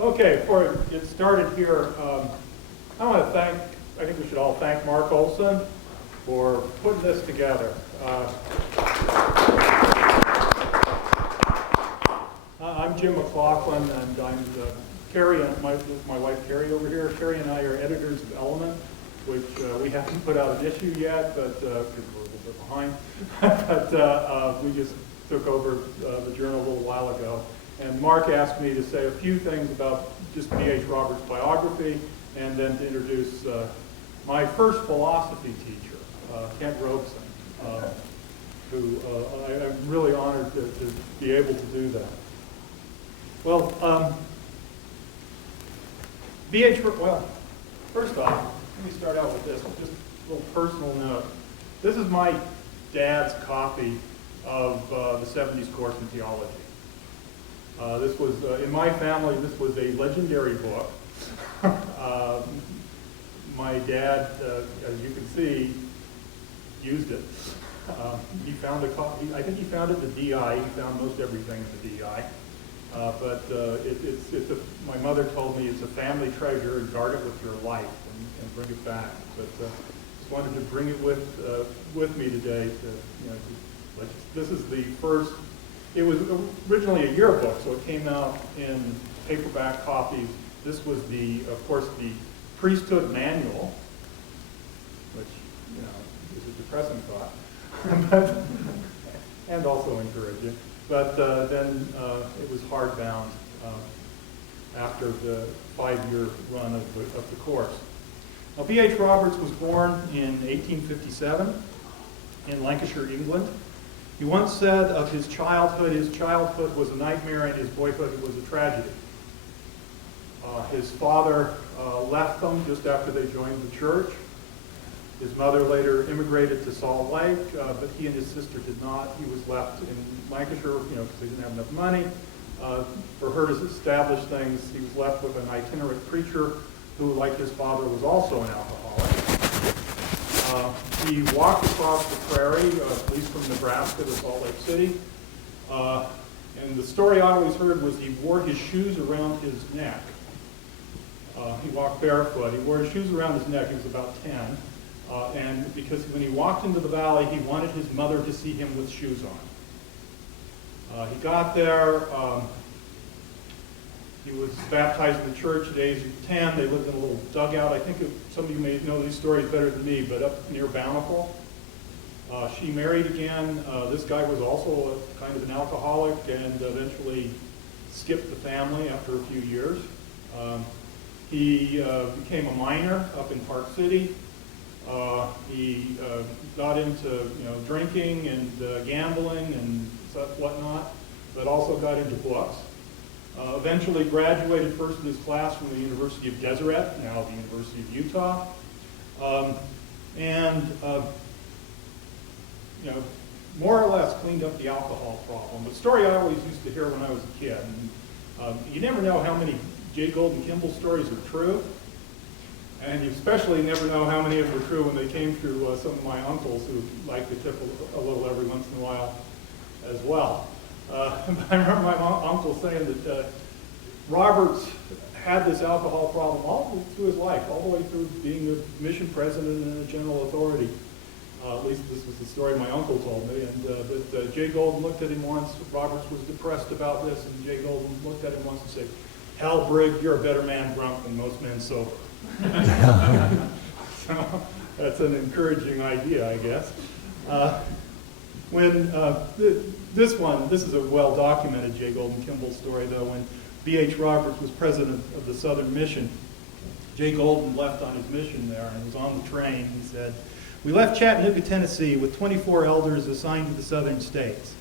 Okay, before we get started here, I think we should all thank Mark Olson for putting this together. I'm Jim McLaughlin, and I'm Carrie, and my wife Carrie over here. Carrie and I are editors of Element, which we haven't put out an issue yet, but because we're a little bit behind. But we just took over the journal a little while ago. And Mark asked me to say a few things about just B.H. Roberts' biography, and then to introduce my first philosophy teacher, Kent Robson, who I'm really honored to be able to do that. Well, first off, let me start out with this, just a little personal note. This is my dad's copy of the 70s course in theology. This was, in my family, this was a legendary book. My dad, as you can see, used it. He found a copy, I think he found it in the DI. He found most everything in the DI. My mother told me it's a family treasure, and guard it with your life and bring it back. But just wanted to bring it with me today. This is the first. It was originally a yearbook, so it came out in paperback copies. This was of course, the priesthood manual, which is a depressing thought, and also encouraging. But then it was hardbound after the 5-year run of the course. Now, B.H. Roberts was born in 1857 in Lancashire, England. He once said of his childhood was a nightmare and his boyhood was a tragedy. His father left them just after they joined the church. His mother later immigrated to Salt Lake, but he and his sister did not. He was left in Lancashire, because they didn't have enough money. For her to establish things, he was left with an itinerant preacher who, like his father, was also an alcoholic. He walked across the prairie, at least from Nebraska to Salt Lake City. And the story I always heard was he wore his shoes around his neck. He walked barefoot. He wore his shoes around his neck. He was about 10. And because when he walked into the valley, he wanted his mother to see him with shoes on. He got there. He was baptized in the church at the age of 10. They lived in a little dugout. I think some of you may know these stories better than me, but up near Bountiful. She married again. This guy was also kind of an alcoholic and eventually skipped the family after a few years. He became a miner up in Park City. He got into drinking and gambling and whatnot, but also got into books. Eventually graduated first in his class from the University of Deseret, now the University of Utah, more or less cleaned up the alcohol problem. The story I always used to hear when I was a kid, and, you never know how many J. Golden Kimball stories are true, and you especially never know how many of them were true when they came through some of my uncles who like to tip a little every once in a while as well. I remember my uncle saying that Roberts had this alcohol problem all through his life, all the way through being a mission president and a general authority. At least this was the story my uncle told me. And but Jay Golden looked at him once. Roberts was depressed about this, and Jay Golden looked at him once and said, "Hal Brigg, you're a better man drunk than most men sober." So that's an encouraging idea, I guess. This is a well-documented J. Golden Kimball story, though. When B.H. Roberts was president of the Southern Mission, J. Golden left on his mission there and was on the train. He said, "We left Chattanooga, Tennessee with 24 elders assigned to the southern states.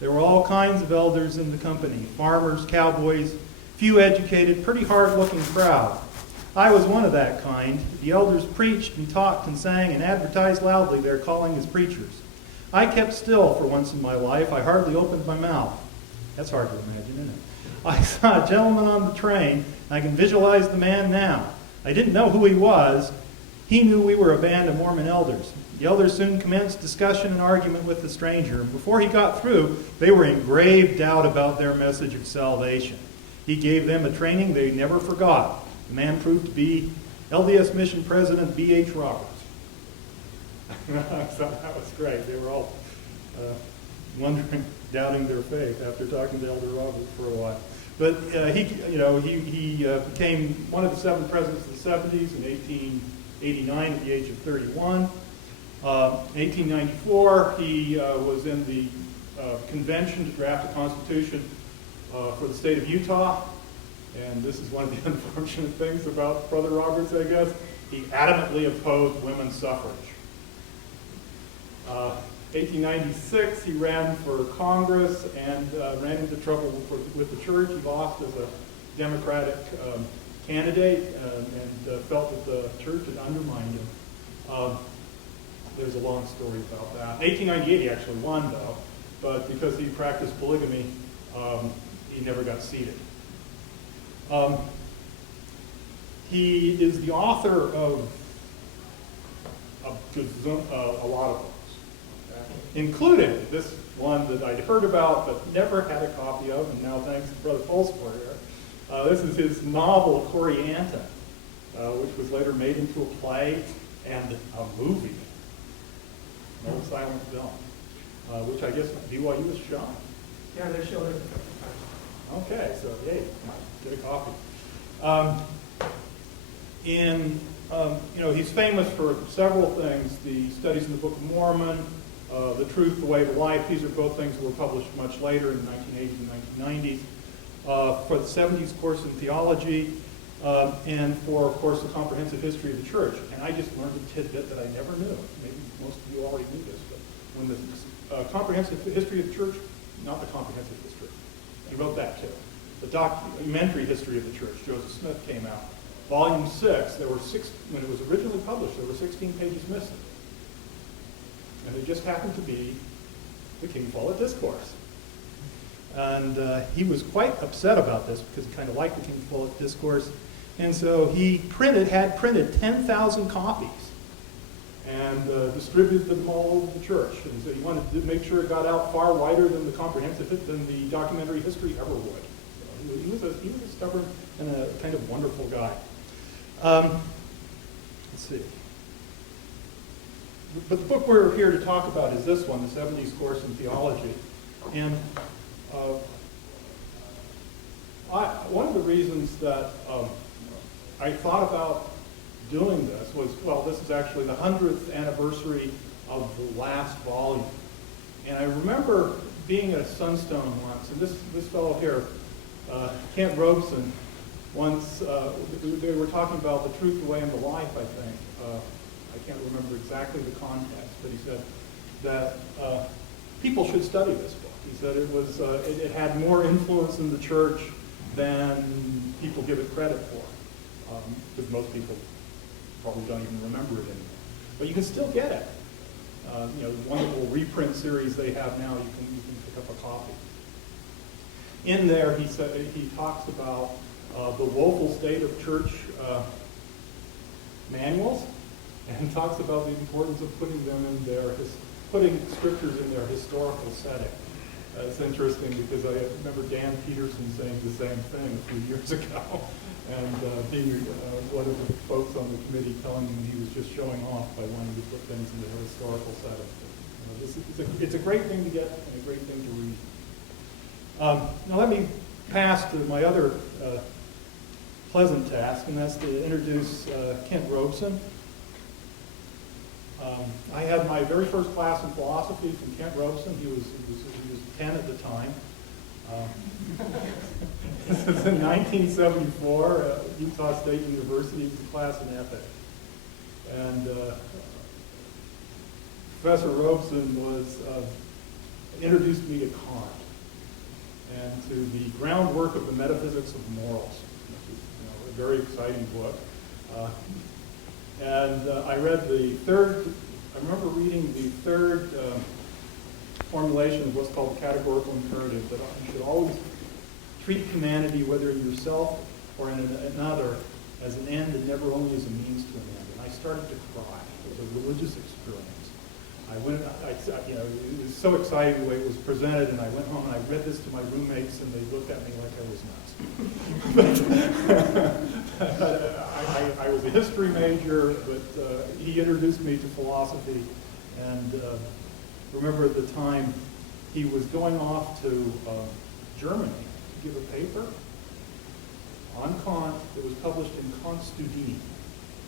There were all kinds of elders in the company, farmers, cowboys, few educated, pretty hard-looking crowd. I was one of that kind. The elders preached and talked and sang and advertised loudly their calling as preachers. I kept still for once in my life. I hardly opened my mouth." That's hard to imagine, isn't it? "I saw a gentleman on the train. I can visualize the man now. I didn't know who he was. He knew we were a band of Mormon elders. The elders soon commenced discussion and argument with the stranger, and before he got through, they were in grave doubt about their message of salvation. He gave them a training they never forgot. The man proved to be LDS Mission President B.H. Roberts. So that was great. They were all wondering, doubting their faith after talking to Elder Roberts for a while. But he became one of the 7 presidents of the 70s in 1889 at the age of 31. In 1894, he was in the convention to draft a constitution for the state of Utah. And this is one of the unfortunate things about Brother Roberts, I guess. He adamantly opposed women's suffrage. 1896, he ran for Congress and ran into trouble with the church. He lost as a Democratic candidate and felt that the church had undermined him. There's a long story about that. In 1898, he actually won, though, but because he practiced polygamy, he never got seated. He is the author of a lot of books, including this one that I'd heard about but never had a copy of, and now thanks to Brother Pulsford here. This is his novel, Corianton, which was later made into a play and a movie, an old silent film, which I guess BYU was shot. Yeah, they showed it. Okay, so hey, get a copy. He's famous for several things: the studies in the Book of Mormon, The Truth, the Way, the Life. These are both things that were published much later in the 1980s and 1990s. For the 70s course in theology, and for, of course, the comprehensive history of the church. And I just learned a tidbit that I never knew. Maybe most of you already knew this, but when the comprehensive history of the church, not the comprehensive history, he wrote that too. The documentary history of the church, Joseph Smith, came out. Volume 6, there were when it was originally published, there were 16 pages missing. And it just happened to be the King Follett Discourse. And he was quite upset about this because he kind of liked the King Follett Discourse. And so he had printed 10,000 copies and distributed them all over the church. And so he wanted to make sure it got out far wider than the documentary history ever would. He was a stubborn and a kind of wonderful guy. Let's see. But the book we're here to talk about is this one, the 70s Course in Theology. And one of the reasons that I thought about doing this was, well, this is actually the 100th anniversary of the last volume. And I remember being at a Sunstone once, and this fellow here, Kent Robson, once, they were talking about the truth, the way, and the life, I think. I can't remember exactly the context, but he said that people should study this book. He said it had more influence in the church than people give it credit for, because most people probably don't even remember it anymore. But you can still get it. The wonderful reprint series they have now, you can pick up a copy. In there, he talks about the woeful state of church manuals, and talks about the importance of putting scriptures in their historical setting. It's interesting because I remember Dan Peterson saying the same thing a few years ago, and being one of the folks on the committee telling him he was just showing off by wanting to put things in their historical setting. It's a great thing to get and a great thing to read. Now let me pass to my other pleasant task, and that's to introduce Kent Robson. I had my very first class in philosophy from Kent Robson. He was 10 at the time. This is in 1974 at Utah State University. It was a class in ethics. And Professor Robson introduced me to Kant and to the groundwork of the metaphysics of morals. A very exciting book. I remember reading the third formulation of what's called the categorical imperative, that you should always treat humanity, whether in yourself or in another, as an end and never only as a means to an end. And I started to cry. It was a religious experience. It was so exciting the way it was presented, and I went home and I read this to my roommates, and they looked at me like I was nuts. I was a history major, but he introduced me to philosophy, and remember at the time he was going off to Germany to give a paper on Kant that was published in Kant Studien.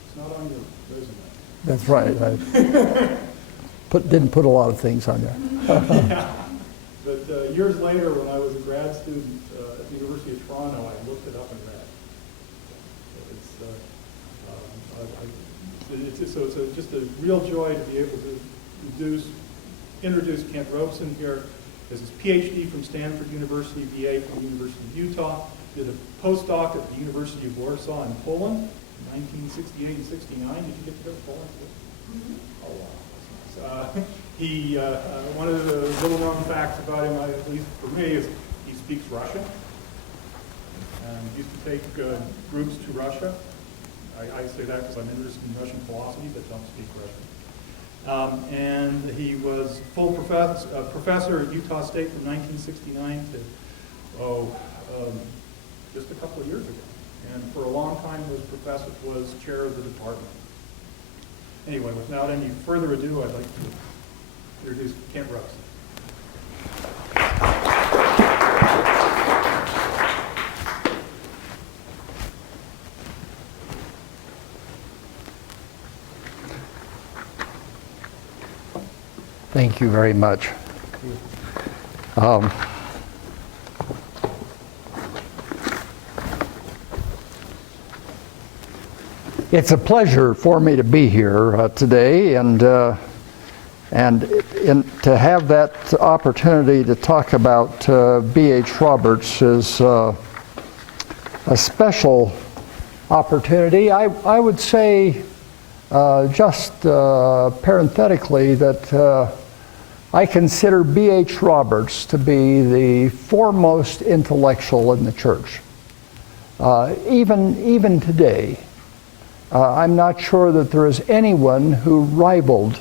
It's not on your resume. That's right. I didn't put a lot of things on there. Yeah. But years later, when I was a grad student at the University of Toronto, I looked it up and read. So it's just a real joy to be able to introduce Kent Robson here. This is PhD from Stanford University, BA from the University of Utah. Did a postdoc at the University of Warsaw in Poland in 1968 and 69. Did you get to go to Poland? Mm-hmm. Oh, wow. One of the little known facts about him, at least for me, is he speaks Russian. And he used to take groups to Russia. I say that because I'm interested in Russian philosophy, but don't speak Russian. And he was full professor at Utah State from 1969 to, just a couple of years ago. And for a long time was chair of the department. Anyway, without any further ado, I'd like to introduce Kent Robson. Thank you very much. It's a pleasure for me to be here today, and to have that opportunity to talk about B.H. Roberts is a special opportunity. I would say just parenthetically that I consider B.H. Roberts to be the foremost intellectual in the church. Even today, I'm not sure that there is anyone who rivaled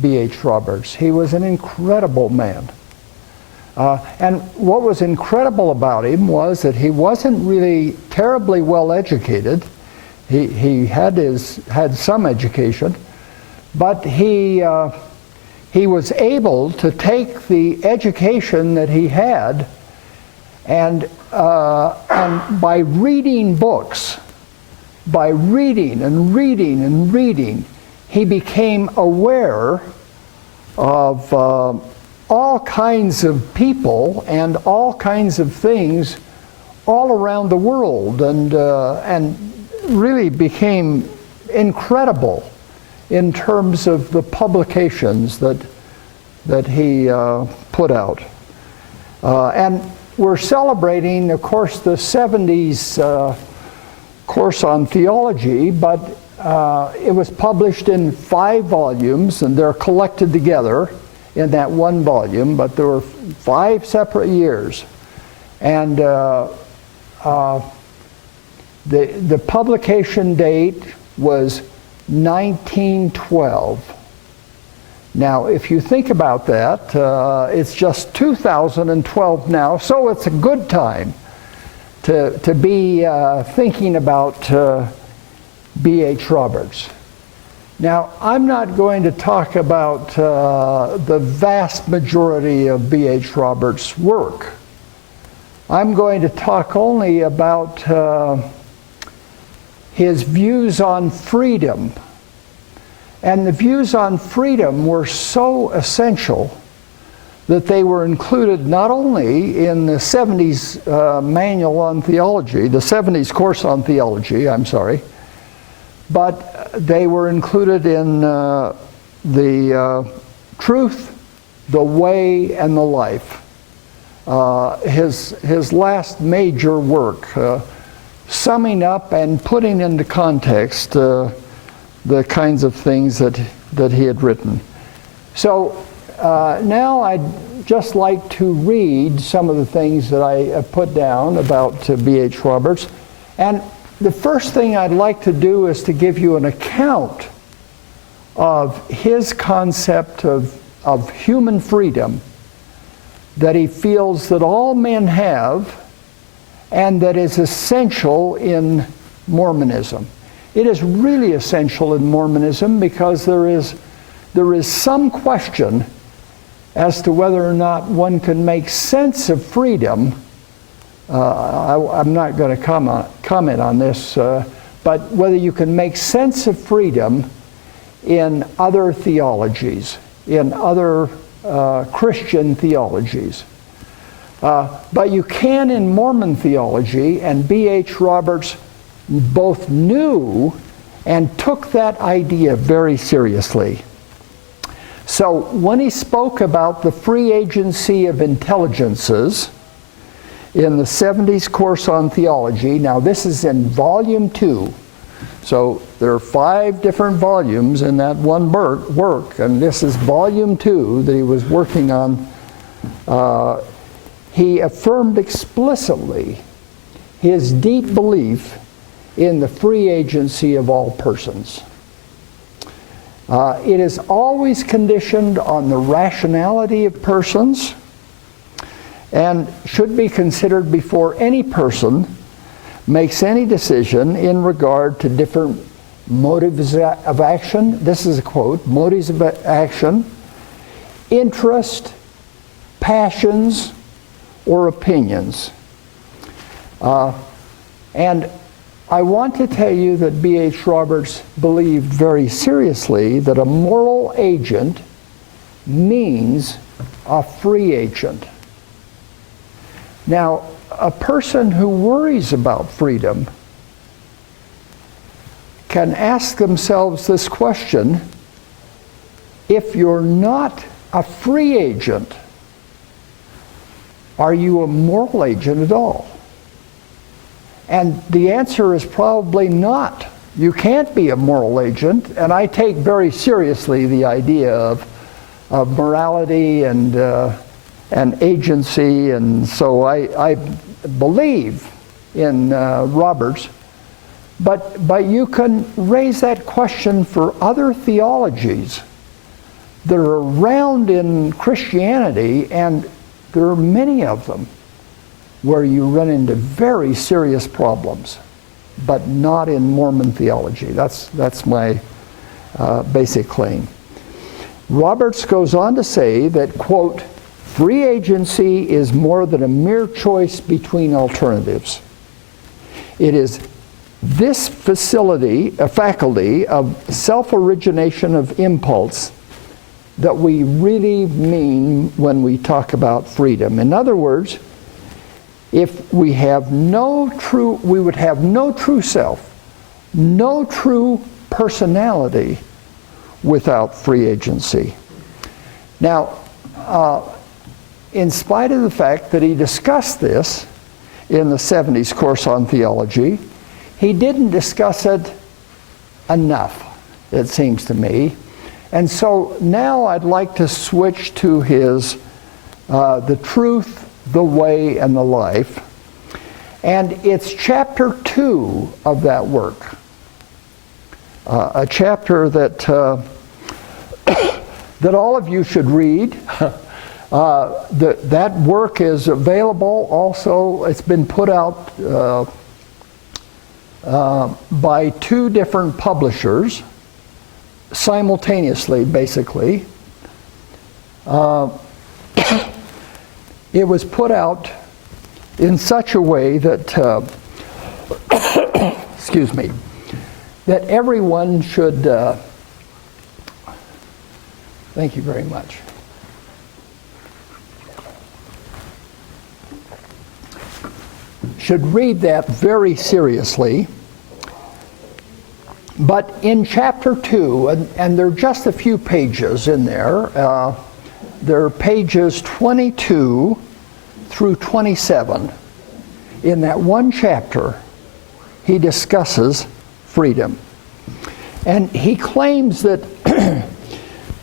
B.H. Roberts. He was an incredible man. And what was incredible about him was that he wasn't really terribly well educated. He had some education, but he was able to take the education that he had and by reading books, by reading and reading and reading, he became aware of all kinds of people and all kinds of things all around the world, and really became incredible in terms of the publications that he put out. And we're celebrating, of course, the 70s course on theology, but it was published in 5 volumes, and they're collected together in that one volume, but there were 5 separate years. And the publication date was 1912. Now, if you think about that, it's just 2012 now, so it's a good time to be thinking about B.H. Roberts. Now, I'm not going to talk about the vast majority of B.H. Roberts' work. I'm going to talk only about his views on freedom. And the views on freedom were so essential that they were included not only in the 70s manual on theology, the 70s course on theology, I'm sorry, but they were included in the Truth, the Way, and the Life. His last major work, summing up and putting into context the kinds of things that he had written. So now I'd just like to read some of the things that I put down about B.H. Roberts. And the first thing I'd like to do is to give you an account of his concept of human freedom that he feels that all men have and that is essential in Mormonism. It is really essential in Mormonism because there is some question as to whether or not one can make sense of freedom. I'm not going to comment on this, but whether you can make sense of freedom in other theologies, in other Christian theologies. But you can in Mormon theology, and B.H. Roberts both knew and took that idea very seriously. So when he spoke about the free agency of intelligences in the 70s course on theology, now this is in volume 2, so there are 5 different volumes in that one work, and this is volume 2 that he was working on. He affirmed explicitly his deep belief in the free agency of all persons. It is always conditioned on the rationality of persons and should be considered before any person makes any decision in regard to different motives of action. This is a quote, motives of action, interest, passions, or opinions. And I want to tell you that B.H. Roberts believed very seriously that a moral agent means a free agent. Now, a person who worries about freedom can ask themselves this question: if you're not a free agent, are you a moral agent at all? And the answer is probably not. You can't be a moral agent, and I take very seriously the idea of morality and agency, and so I believe in Roberts. But you can raise that question for other theologies that are around in Christianity, and there are many of them where you run into very serious problems, but not in Mormon theology. That's my basic claim. Roberts goes on to say that, quote, free agency is more than a mere choice between alternatives. It is this faculty of self-origination of impulse that we really mean when we talk about freedom. In other words, if we have we would have no true self, no true personality without free agency. Now, in spite of the fact that he discussed this in the 70s course on theology, he didn't discuss it enough, it seems to me. And so now I'd like to switch to his The Truth, the Way, and the Life. And it's chapter 2 of that work. A chapter that that all of you should read. That work is available also. It's been put out by 2 different publishers simultaneously, basically. It was put out in such a way that, excuse me, that everyone should, thank you very much. Should read that very seriously. But in chapter 2, and there are just a few pages in there, there are pages 22 through 27. In that one chapter, he discusses freedom. And he claims that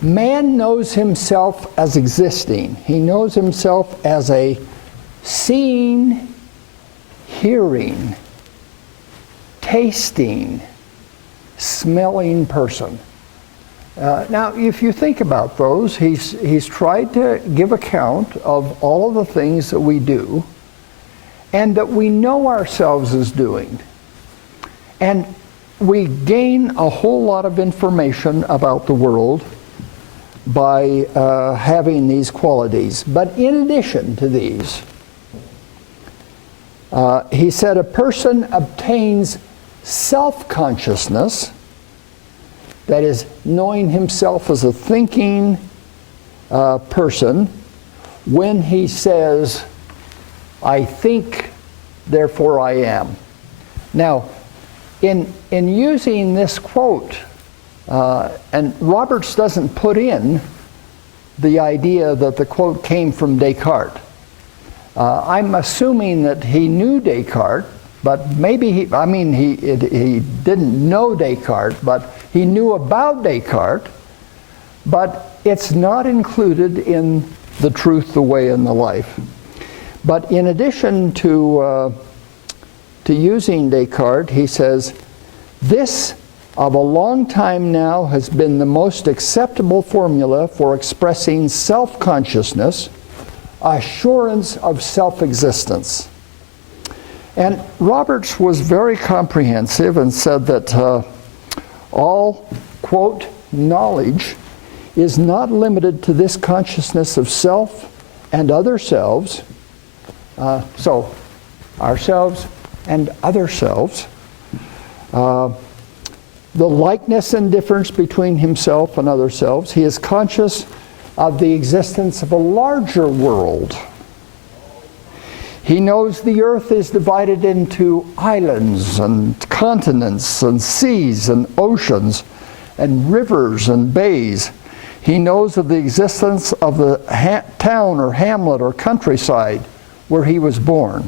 man knows himself as existing. He knows himself as a seeing, hearing, tasting, smelling person. Now, if you think about those, he's tried to give account of all of the things that we do and that we know ourselves as doing. And we gain a whole lot of information about the world by having these qualities. But in addition to these, he said a person obtains self-consciousness, that is, knowing himself as a thinking person, when he says, I think, therefore I am. Now, in using this quote, and Roberts doesn't put in the idea that the quote came from Descartes. I'm assuming that he knew Descartes, but maybe he didn't know Descartes, but he knew about Descartes, but it's not included in the truth, the way, and the life. But in addition to using Descartes, he says, this of a long time now has been the most acceptable formula for expressing self-consciousness, assurance of self-existence. And Roberts was very comprehensive and said that all, quote, knowledge is not limited to this consciousness of self and other selves. So, ourselves and other selves. The likeness and difference between himself and other selves. He is conscious of the existence of a larger world. He knows the earth is divided into islands and continents and seas and oceans and rivers and bays. He knows of the existence of the town or hamlet or countryside where he was born.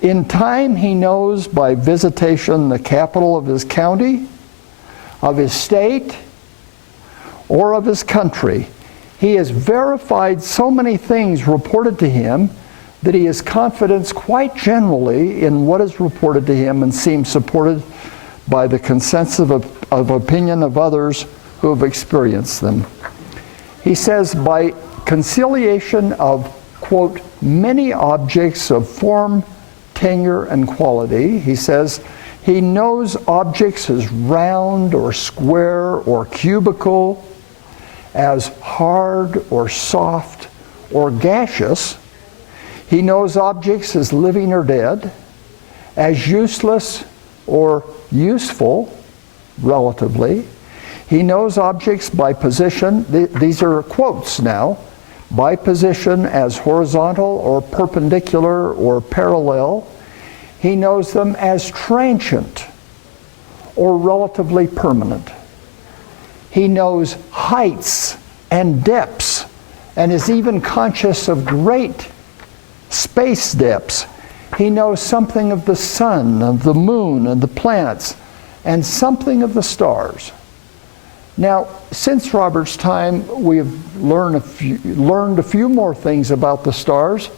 In time, he knows by visitation the capital of his county, of his state, or of his country. He has verified so many things reported to him that he has confidence quite generally in what is reported to him and seems supported by the consensus of opinion of others who have experienced them. He says, by conciliation of, quote, many objects of form, tenure, and quality, he says, he knows objects as round or square or cubical, as hard or soft or gaseous. He knows objects as living or dead, as useless or useful, relatively. He knows objects by position. These are quotes now. By position as horizontal or perpendicular or parallel. He knows them as transient or relatively permanent. He knows heights and depths and is even conscious of great space depths. He knows something of the sun, of the moon, and the planets, and something of the stars. Now, since Robert's time, we've learned a few more things about the stars,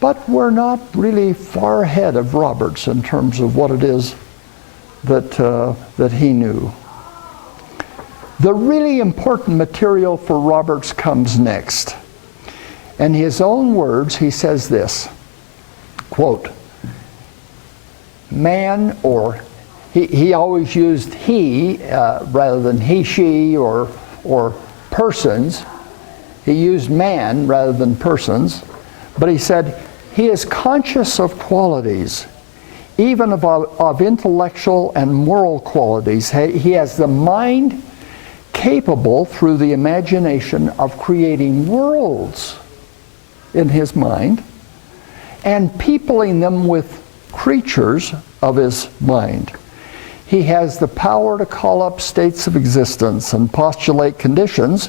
but we're not really far ahead of Roberts in terms of what it is that he knew. The really important material for Roberts comes next. In his own words, he says this, quote, man, or he always used he rather than he, she, or persons. He used man rather than persons. But he said he is conscious of qualities, even of intellectual and moral qualities. He has the mind capable through the imagination of creating worlds in his mind and peopling them with creatures of his mind. He has the power to call up states of existence and postulate conditions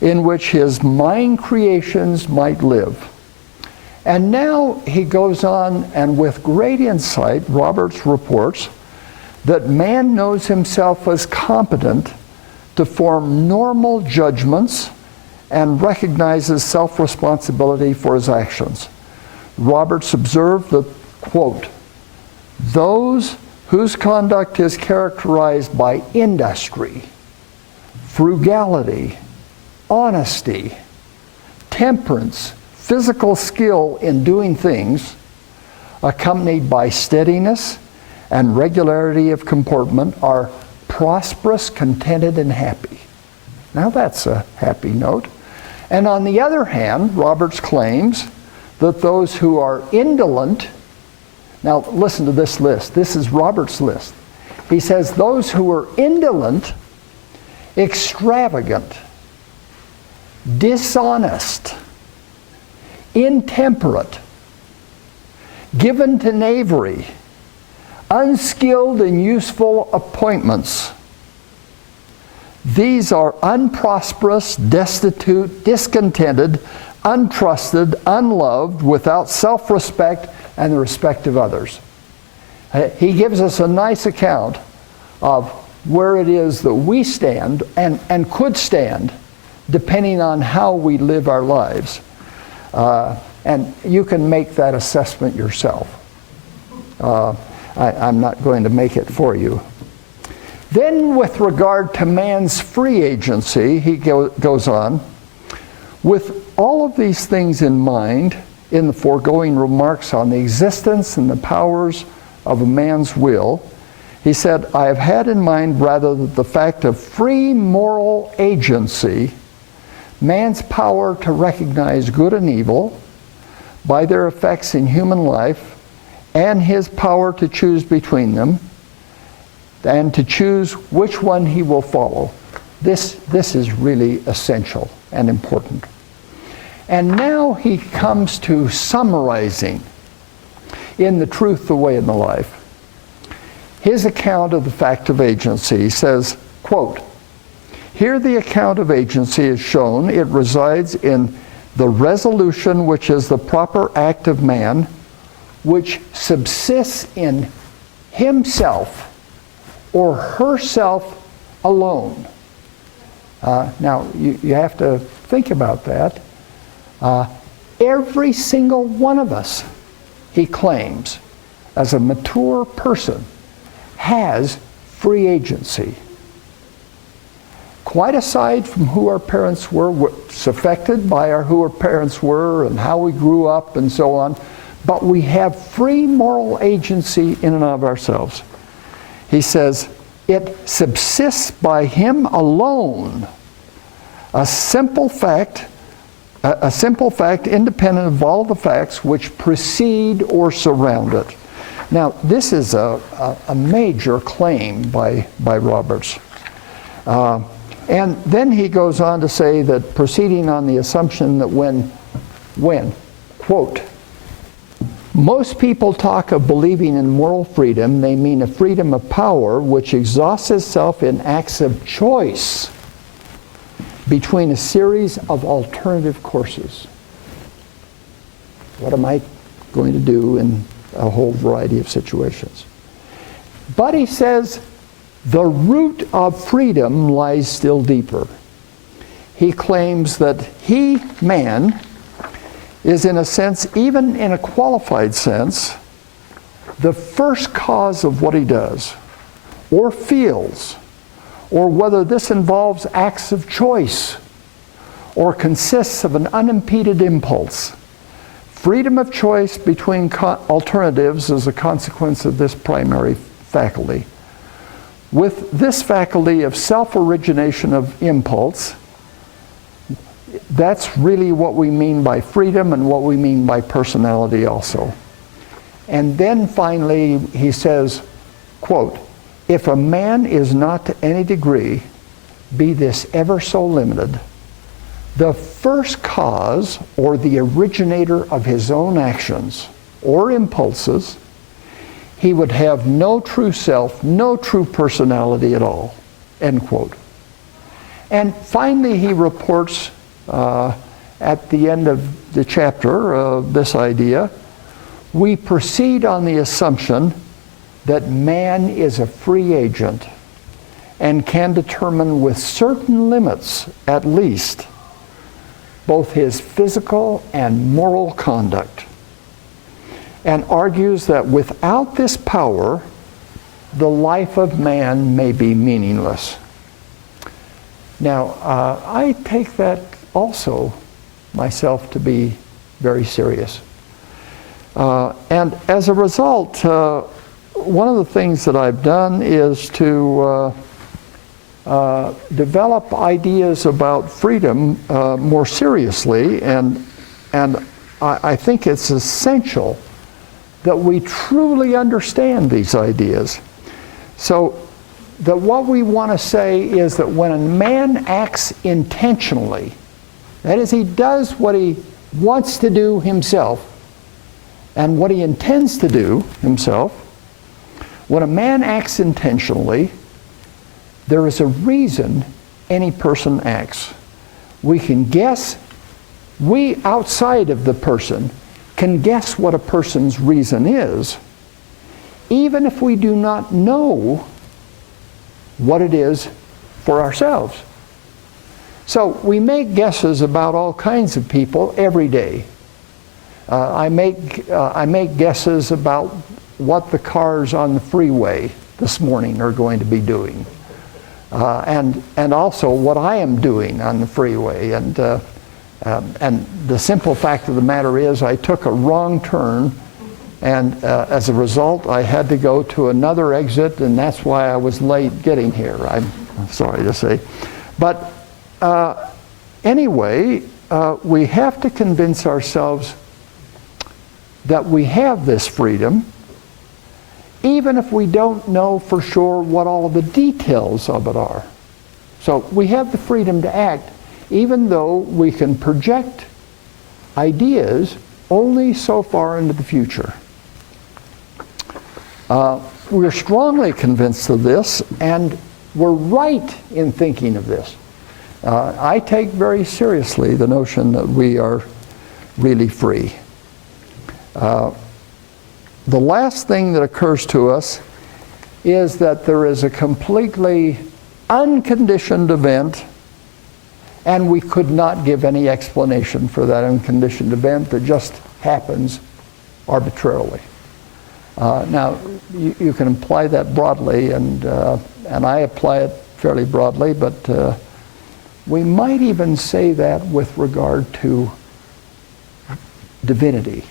in which his mind creations might live. And now he goes on, and with great insight, Roberts reports that man knows himself as competent to form normal judgments and recognizes self-responsibility for his actions. Roberts observed that, quote, those whose conduct is characterized by industry, frugality, honesty, temperance, physical skill in doing things, accompanied by steadiness and regularity of comportment, are prosperous, contented, and happy. Now that's a happy note. And on the other hand, Roberts claims that those who are indolent, now listen to this list. This is Roberts' list. He says those who are indolent, extravagant, dishonest, intemperate, given to knavery, unskilled in useful appointments. These are unprosperous, destitute, discontented, untrusted, unloved, without self-respect and the respect of others. He gives us a nice account of where it is that we stand and could stand depending on how we live our lives. And you can make that assessment yourself. I'm not going to make it for you. Then with regard to man's free agency, he goes on, with all of these things in mind, in the foregoing remarks on the existence and the powers of a man's will, he said, I have had in mind rather the fact of free moral agency, man's power to recognize good and evil by their effects in human life, and his power to choose between them, and to choose which one he will follow. This is really essential and important. And now he comes to summarizing in The Truth, the Way, and the Life his account of the fact of agency. He says, quote, here the account of agency is shown. It resides in the resolution which is the proper act of man, which subsists in himself or herself alone. Now, you have to think about that. Every single one of us, he claims, as a mature person, has free agency. Quite aside from who our parents were, what's affected by who our parents were and how we grew up and so on, but we have free moral agency in and of ourselves. He says, it subsists by him alone, a simple fact independent of all the facts which precede or surround it. Now, this is a major claim by Roberts. And then he goes on to say that, proceeding on the assumption that when, quote, most people talk of believing in moral freedom, they mean a freedom of power which exhausts itself in acts of choice between a series of alternative courses. What am I going to do in a whole variety of situations? But he says the root of freedom lies still deeper. He claims that he, man, is in a sense, even in a qualified sense, the first cause of what he does, or feels, or whether this involves acts of choice, or consists of an unimpeded impulse. Freedom of choice between alternatives is a consequence of this primary faculty. With this faculty of self-origination of impulse, that's really what we mean by freedom and what we mean by personality also. And then finally he says, quote, if a man is not to any degree, be this ever so limited, the first cause or the originator of his own actions or impulses, he would have no true self, no true personality at all, end quote. And finally he reports at the end of the chapter this idea, we proceed on the assumption that man is a free agent and can determine with certain limits, at least, both his physical and moral conduct, and argues that without this power, the life of man may be meaningless. Now, I take that also myself to be very serious. And as a result, one of the things that I've done is to develop ideas about freedom more seriously, and I think it's essential that we truly understand these ideas. So that what we want to say is that when a man acts intentionally, that is, he does what he wants to do himself and what he intends to do himself, when a man acts intentionally, there is a reason any person acts. We can guess, we outside of the person can guess what a person's reason is, even if we do not know what it is for ourselves. So we make guesses about all kinds of people every day. I make guesses about what the cars on the freeway this morning are going to be doing, and also what I am doing on the freeway. And the simple fact of the matter is, I took a wrong turn, and as a result, I had to go to another exit, and that's why I was late getting here. I'm sorry to say, but anyway, we have to convince ourselves that we have this freedom, even if we don't know for sure what all the details of it are. So we have the freedom to act, even though we can project ideas only so far into the future. We're strongly convinced of this, and we're right in thinking of this. I take very seriously the notion that we are really free. The last thing that occurs to us is that there is a completely unconditioned event, and we could not give any explanation for that unconditioned event that just happens arbitrarily. Now, you can apply that broadly, and I apply it fairly broadly, but we might even say that with regard to divinity.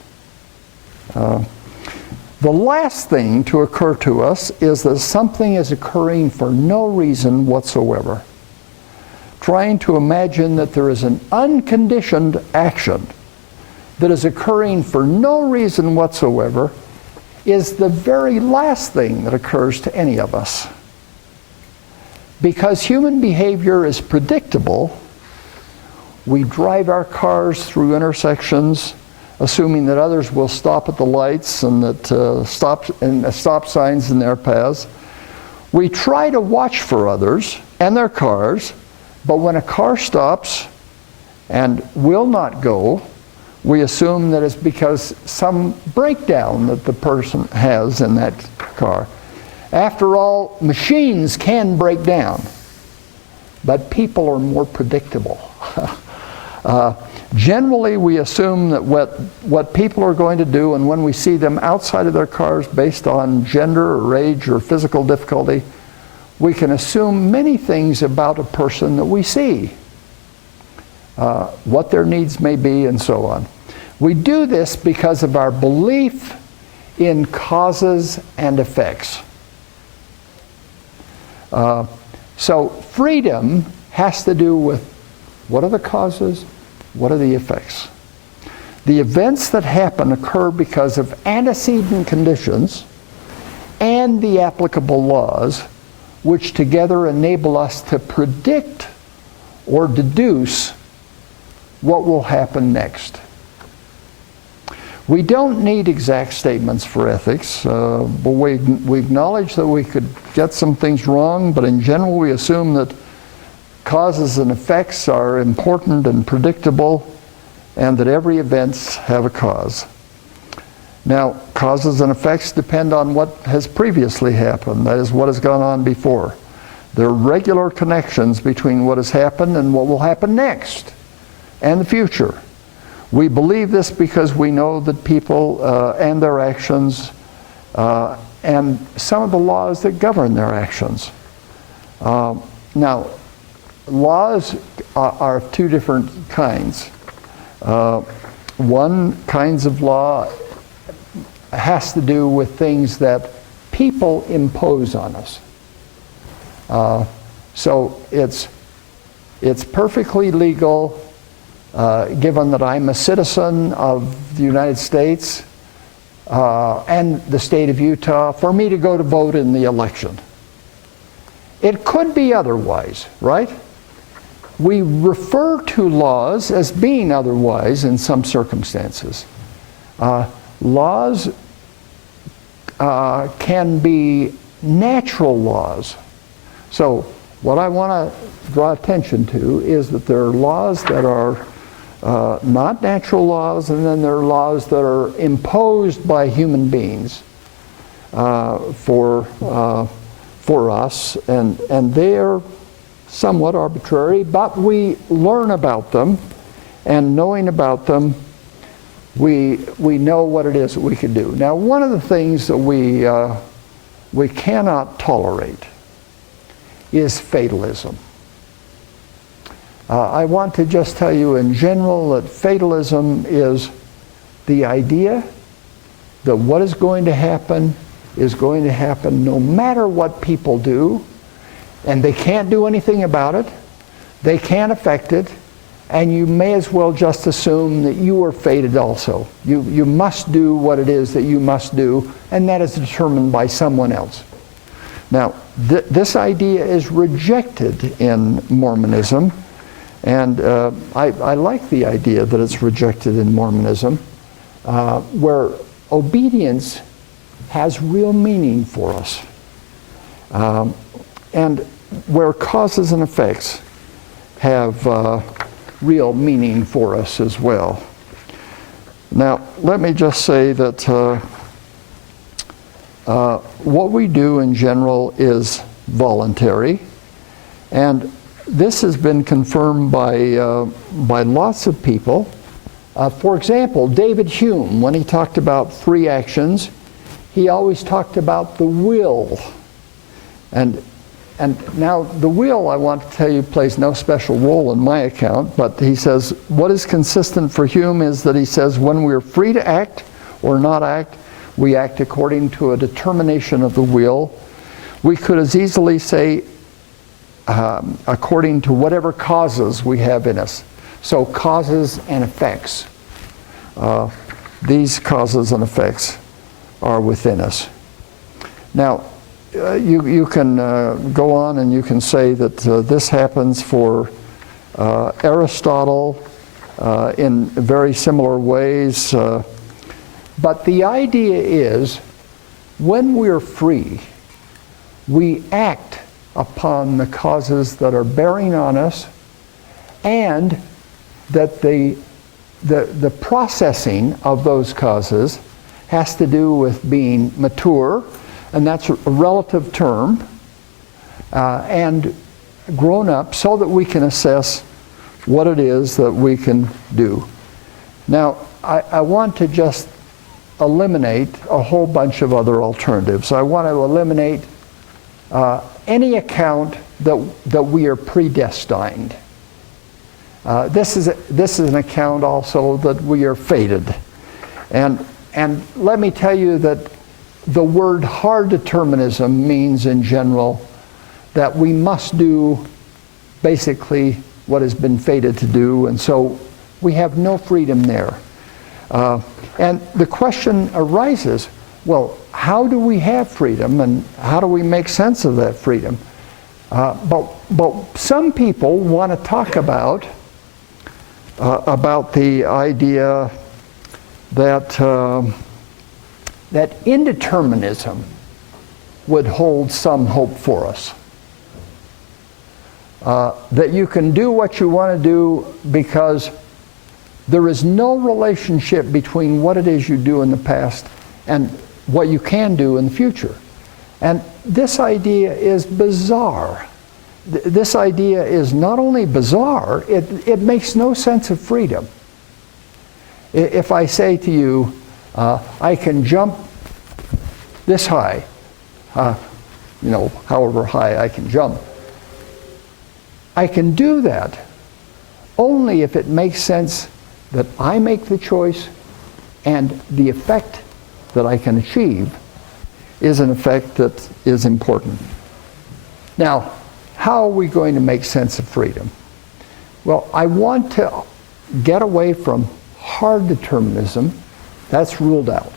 The last thing to occur to us is that something is occurring for no reason whatsoever. Trying to imagine that there is an unconditioned action that is occurring for no reason whatsoever is the very last thing that occurs to any of us. Because human behavior is predictable, we drive our cars through intersections assuming that others will stop at the lights and that stop signs in their paths. We try to watch for others and their cars, but when a car stops and will not go, we assume that it's because some breakdown that the person has in that car. After all, machines can break down, but people are more predictable. Generally, we assume that what people are going to do, and when we see them outside of their cars based on gender or age or physical difficulty, we can assume many things about a person that we see, what their needs may be, and so on. We do this because of our belief in causes and effects. So freedom has to do with what are the causes, what are the effects. The events that happen occur because of antecedent conditions and the applicable laws, which together enable us to predict or deduce what will happen next. We don't need exact statements for ethics, but we acknowledge that we could get some things wrong, but in general we assume that causes and effects are important and predictable, and that every event have a cause. Now, causes and effects depend on what has previously happened, that is, what has gone on before. There are regular connections between what has happened and what will happen next, and the future. We believe this because we know that people and their actions and some of the laws that govern their actions. Now, laws are of two different kinds. One kinds of law has to do with things that people impose on us. So it's perfectly legal, given that I'm a citizen of the United States and the state of Utah, for me to go to vote in the election. It could be otherwise, right? We refer to laws as being otherwise in some circumstances. Laws can be natural laws. So what I want to draw attention to is that there are laws that are not natural laws, and then there are laws that are imposed by human beings for us, and they are somewhat arbitrary, but we learn about them, and knowing about them, we know what it is that we can do. Now, one of the things that we cannot tolerate is fatalism. I want to just tell you in general that fatalism is the idea that what is going to happen no matter what people do, and they can't do anything about it, they can't affect it, and you may as well just assume that you are fated also. You must do what it is that you must do, and that is determined by someone else. Now, this idea is rejected in Mormonism, and I like the idea that it's rejected in Mormonism, where obedience has real meaning for us, and where causes and effects have real meaning for us as well. Now, let me just say that what we do in general is voluntary, and this has been confirmed by lots of people. For example, David Hume, when he talked about free actions, he always talked about the will. And now the will, I want to tell you, plays no special role in my account, but he says what is consistent for Hume is that he says when we're free to act or not act, we act according to a determination of the will. We could as easily say according to whatever causes we have in us. So causes and effects. These causes and effects are within us. Now, you can go on and you can say that this happens for Aristotle in very similar ways. But the idea is, when we're free, we act upon the causes that are bearing on us, and that the processing of those causes has to do with being mature, and that's a relative term, and grown up so that we can assess what it is that we can do. Now, I want to just eliminate a whole bunch of other alternatives. I want to eliminate any account that we are predestined. This is an account also that we are fated. And let me tell you that the word hard determinism means in general that we must do basically what has been fated to do, and so we have no freedom there. And the question arises, well, how do we have freedom, and how do we make sense of that freedom? But some people want to talk about the idea that that indeterminism would hold some hope for us. That you can do what you want to do because there is no relationship between what it is you do in the past and what you can do in the future. And this idea is bizarre. This idea is not only bizarre, it makes no sense of freedom. If I say to you, I can jump this high, however high I can jump, I can do that only if it makes sense that I make the choice and the effect that I can achieve is an effect that is important. Now, how are we going to make sense of freedom? Well, I want to get away from hard determinism. That's ruled out.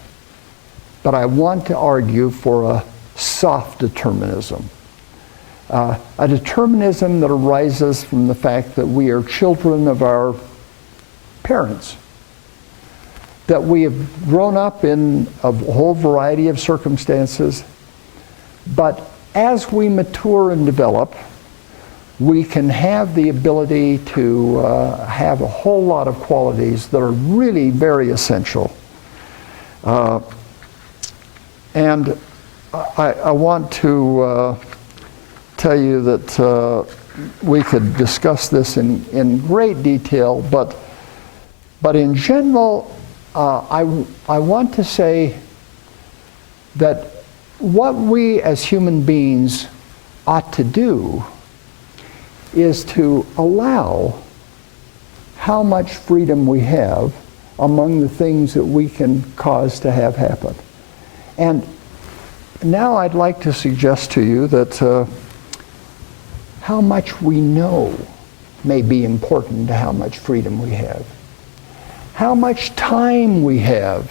But I want to argue for a soft determinism. A determinism that arises from the fact that we are children of our parents, that we have grown up in a whole variety of circumstances, but as we mature and develop, we can have the ability to have a whole lot of qualities that are really very essential. And I want to tell you that we could discuss this in great detail, but in general, I want to say that what we as human beings ought to do is to allow how much freedom we have among the things that we can cause to have happen. And now I'd like to suggest to you that how much we know may be important to how much freedom we have. How much time we have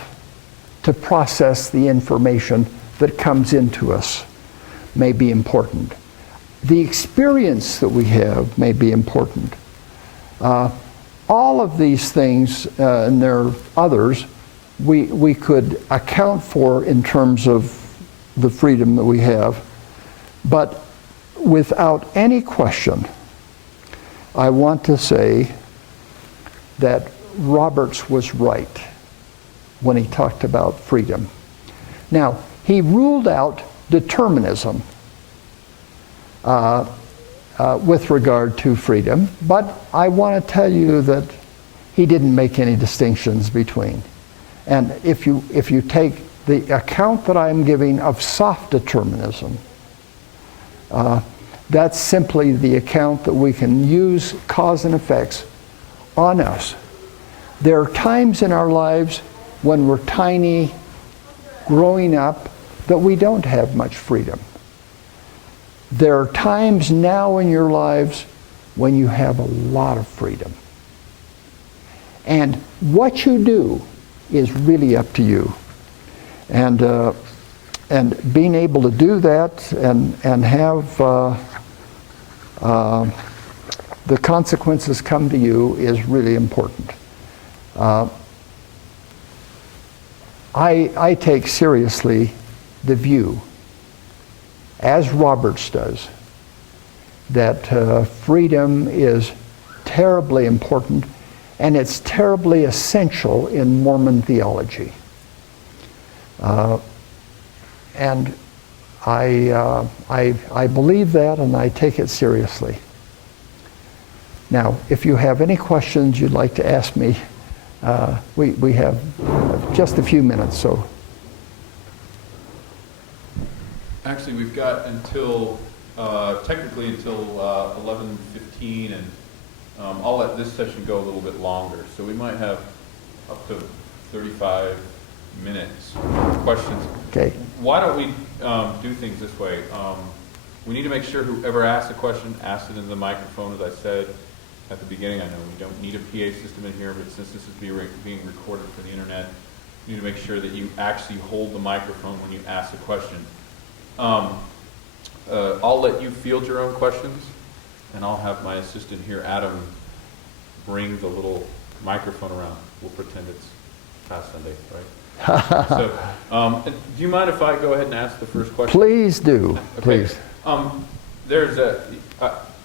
to process the information that comes into us may be important. The experience that we have may be important. All of these things, and there are others, we could account for in terms of the freedom that we have. But without any question, I want to say that Roberts was right when he talked about freedom. Now, he ruled out determinism with regard to freedom, but I want to tell you that he didn't make any distinctions between. And if you take the account that I'm giving of soft determinism, that's simply the account that we can use cause and effects on us. There are times in our lives when we're tiny, growing up, that we don't have much freedom. There are times now in your lives when you have a lot of freedom. And what you do is really up to you. And being able to do that and have the consequences come to you is really important. I take seriously the view, as Roberts does, that freedom is terribly important and it's terribly essential in Mormon theology. And I believe that, and I take it seriously. Now, if you have any questions you'd like to ask me, we have just a few minutes, so. Actually, we've got until, technically until 11:15, and I'll let this session go a little bit longer. So we might have up to 35 minutes for questions. Okay. Why don't we do things this way? We need to make sure whoever asks a question asks it into the microphone, as I said at the beginning. I know we don't need a PA system in here, but since this is being recorded for the internet, you need to make sure that you actually hold the microphone when you ask the question. I'll let you field your own questions, and I'll have my assistant here, Adam, bring the little microphone around. We'll pretend it's past Sunday, right? So, do you mind if I go ahead and ask the first question? Please do. Okay. Please.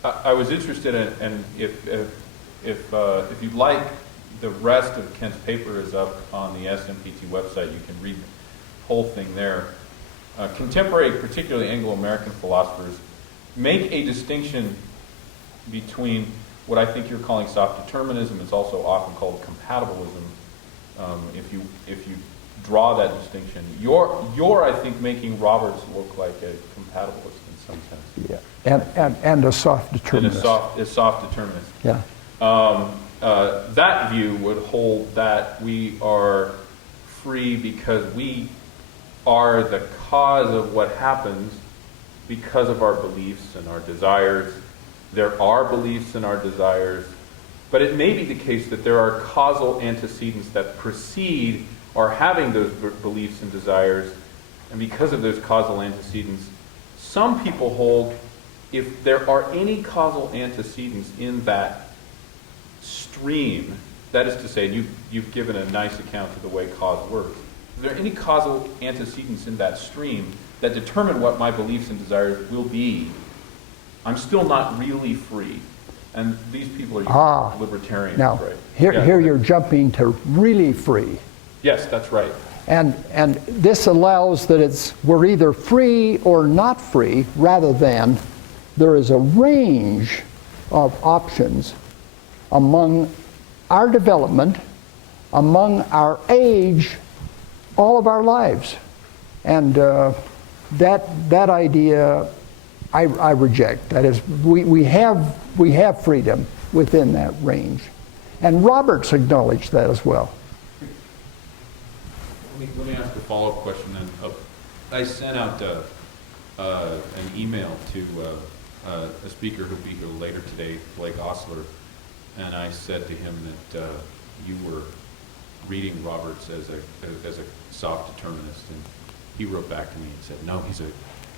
I was interested in, and if you'd like, the rest of Kent's paper is up on the SMPT website. You can read the whole thing there. Contemporary, particularly Anglo-American philosophers, make a distinction between what I think you're calling soft determinism. It's also often called compatibilism. If you draw that distinction. You're I think, making Roberts look like a compatibilist in some sense. Yeah, and a soft determinist. And a soft determinist. Yeah. That view would hold that we are free because we are the cause of what happens because of our beliefs and our desires. There are beliefs and our desires, but it may be the case that there are causal antecedents that precede our having those beliefs and desires, and because of those causal antecedents, some people hold if there are any causal antecedents in that stream, that is to say, and you've given a nice account of the way cause works, if there are any causal antecedents in that stream that determine what my beliefs and desires will be, I'm still not really free. And these people are libertarians, now, right? Here you're jumping to really free. Yes, that's right. And this allows that we're either free or not free, rather than there is a range of options among our development, among our age, all of our lives. And that idea I reject. That is, we have freedom within that range. And Roberts acknowledged that as well. Let me ask a follow-up question then. I sent out an email to a speaker who'll be here later today, Blake Osler, and I said to him that you were reading Roberts as a soft determinist, and he wrote back to me and said, no,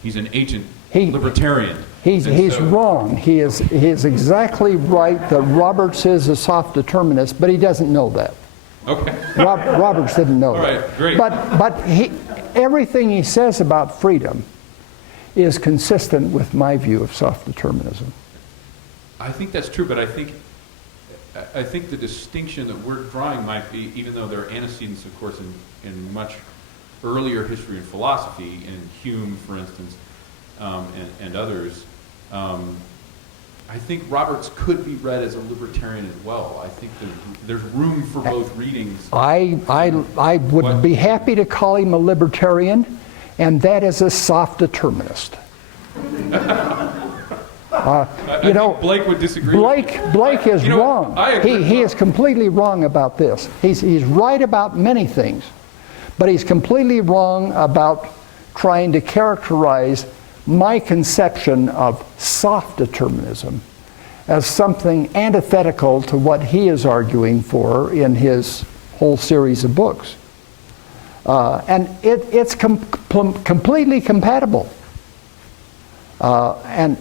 he's an ancient libertarian. He's wrong. He is exactly right that Roberts is a soft determinist, but he doesn't know that. Okay. Roberts didn't know that. All right, great. But everything he says about freedom is consistent with my view of soft determinism. I think that's true, but I think the distinction that we're drawing might be, even though there are antecedents, of course, in much earlier history in philosophy, in Hume, for instance, and others, I think Roberts could be read as a libertarian as well. I think there's room for both readings. I would be happy to call him a libertarian, and that is a soft determinist. I think Blake would disagree. Blake is wrong. He is completely wrong about this. He's right about many things, but he's completely wrong about trying to characterize my conception of soft determinism as something antithetical to what he is arguing for in his whole series of books. And it's completely compatible. And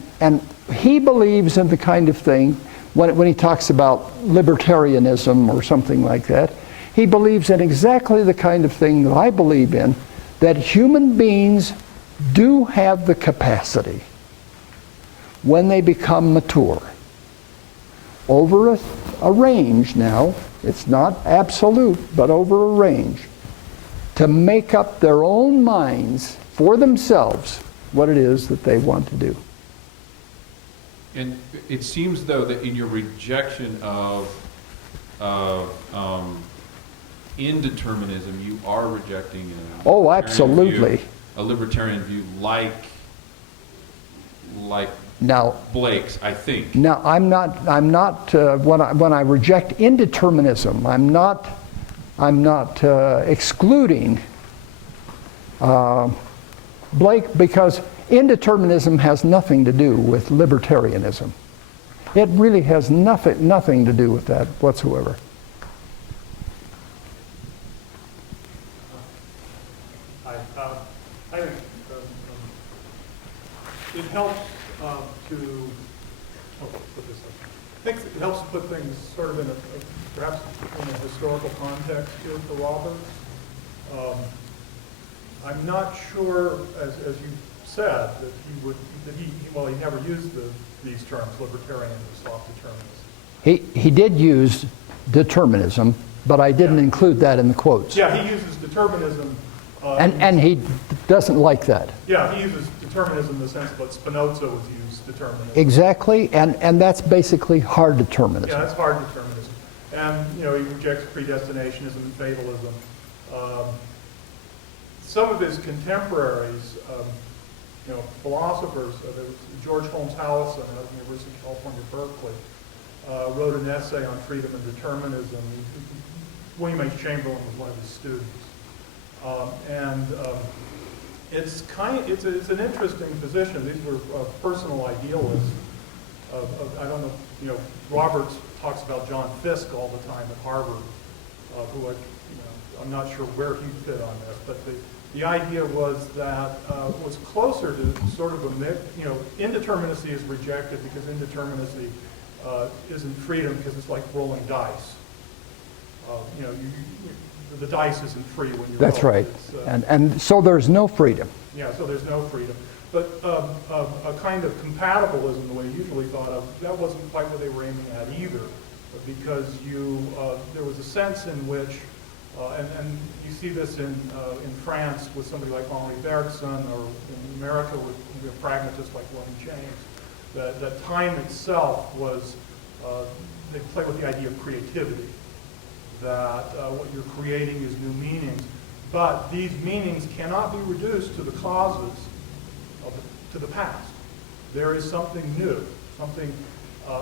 he believes in the kind of thing, when he talks about libertarianism or something like that, he believes in exactly the kind of thing that I believe in, that human beings do have the capacity, when they become mature, over a range now, it's not absolute, but over a range, to make up their own minds for themselves what it is that they want to do. And it seems, though, that in your rejection of indeterminism, you are rejecting absolutely. A libertarian view like now, Blake's, I think. Now, I'm not when I reject indeterminism, I'm not excluding Blake, because indeterminism has nothing to do with libertarianism. It really has nothing to do with that whatsoever. I think it helps to put this up. I think it helps to put things sort of in perhaps in a historical context here for Roberts. I'm not sure, as you said, that he never used these terms, libertarian or soft determinist. He did use determinism, but I didn't include that in the quotes. Yeah, he uses determinism. And he doesn't like that. Yeah, he uses determinism in the sense that Spinoza would use determinism. Exactly, and that's basically hard determinism. Yeah, that's hard determinism. And, he rejects predestinationism and fatalism. some of his contemporaries, philosophers, there was George Holmes Howison at the University of California, Berkeley, wrote an essay on freedom and determinism. William H. Chamberlain was one of his students. It's an interesting position. These were personal idealists. I don't know, Roberts talks about John Fiske all the time at Harvard, who I'm not sure where he fit on this, but the idea was that was closer to sort of indeterminacy is rejected because indeterminacy isn't freedom because it's like rolling dice. The dice isn't free when you're That's rolling. right. And so there's no freedom. Yeah, so there's no freedom. But a kind of compatibilism, the way usually thought of, that wasn't quite what they were aiming at either, because there was a sense in which, and you see this in France with somebody like Henri Bergson, or in America with pragmatists like William James, that time itself was, they play with the idea of creativity, that what you're creating is new meanings, but these meanings cannot be reduced to the causes to the past. There is something new, something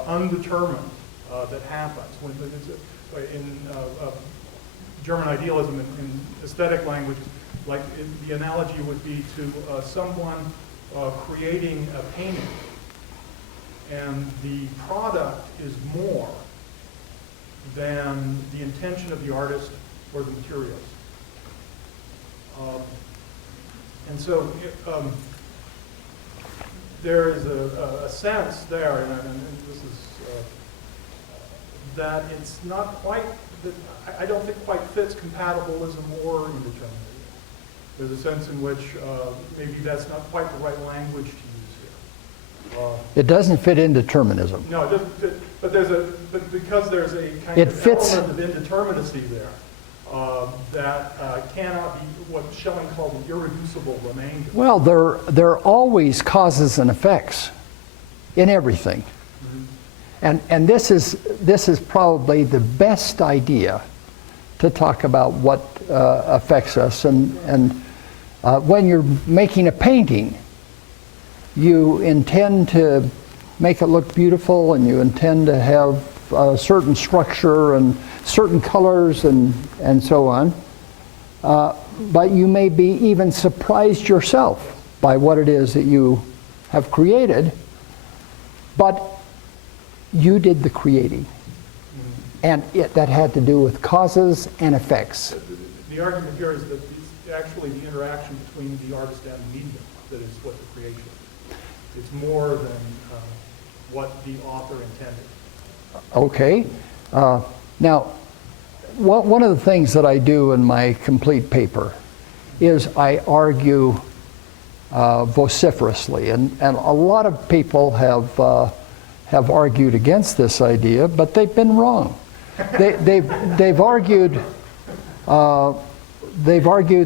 undetermined that happens. In German idealism, in aesthetic language, the analogy would be to someone creating a painting, and the product is more than the intention of the artist or the materials. And so there is a sense there, and this is that it's not quite, I don't think quite fits compatibilism or indeterminism. There's a sense in which maybe that's not quite the right language to use here. It doesn't fit indeterminism. No, it doesn't fit, but because there's a kind It of fits. element of indeterminacy there, that cannot be what Schelling called an irreducible remainder. Well, there are always causes and effects in everything. And this is probably the best idea to talk about what affects us. And when you're making a painting, you intend to make it look beautiful, and you intend to have a certain structure and certain colors and so on. But you may be even surprised yourself by what it is that you have created. But you did the creating, and that had to do with causes and effects. The argument here is that it's actually the interaction between the artist and the medium that is what the creation is. It's more than what the author intended. Okay. Now, one of the things that I do in my complete paper is I argue vociferously, and a lot of people have argued against this idea, but they've been wrong. They've argued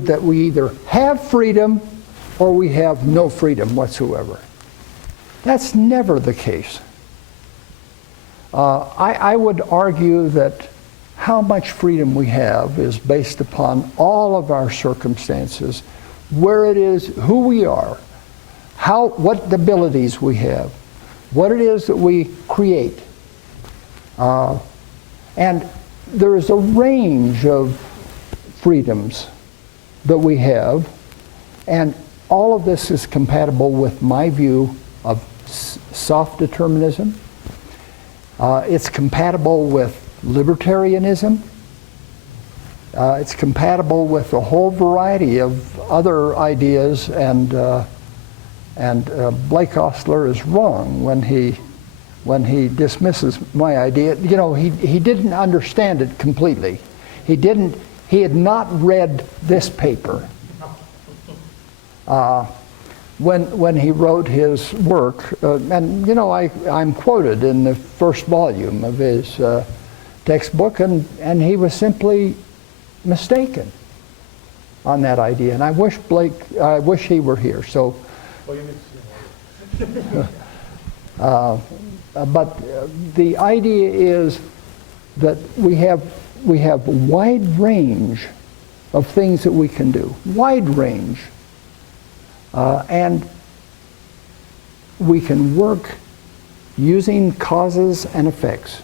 that we either have freedom or we have no freedom whatsoever. That's never the case. I would argue that how much freedom we have is based upon all of our circumstances, where it is, who we are, what abilities we have, what it is that we create. And there is a range of freedoms that we have, and all of this is compatible with my view of soft determinism. It's compatible with libertarianism. It's compatible with a whole variety of other ideas, and Blake Ostler is wrong when he dismisses my idea. You know, he didn't understand it completely. He had not read this paper when he wrote his work. And you know, I'm quoted in the first volume of his textbook, and he was simply mistaken on that idea. And I wish he were here. So. But the idea is that we have a wide range of things that we can do, wide range. And we can work using causes and effects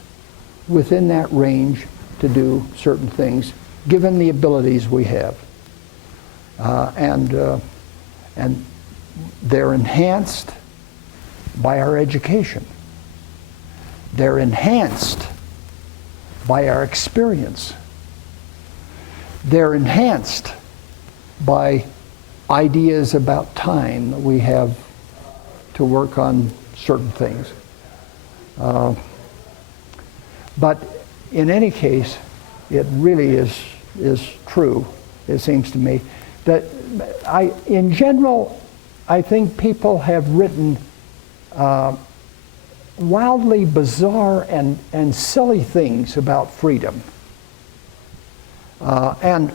within that range to do certain things, given the abilities we have. And they're enhanced by our education. They're enhanced by our experience. They're enhanced by ideas about time that we have to work on certain things. But in any case, it really is true, it seems to me, that in general, I think people have written wildly bizarre and silly things about freedom. And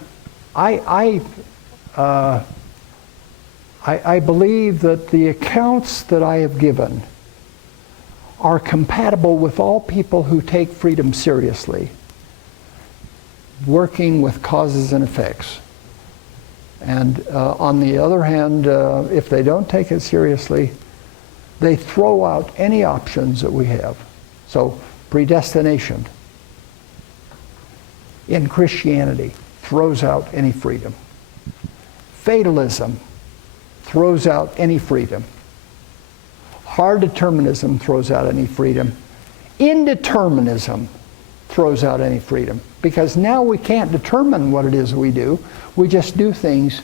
I believe that the accounts that I have given are compatible with all people who take freedom seriously, working with causes and effects. And on the other hand, if they don't take it seriously, they throw out any options that we have. So predestination in Christianity throws out any freedom. Fatalism throws out any freedom. Hard determinism throws out any freedom. Indeterminism throws out any freedom. Because now we can't determine what it is we do. We just do things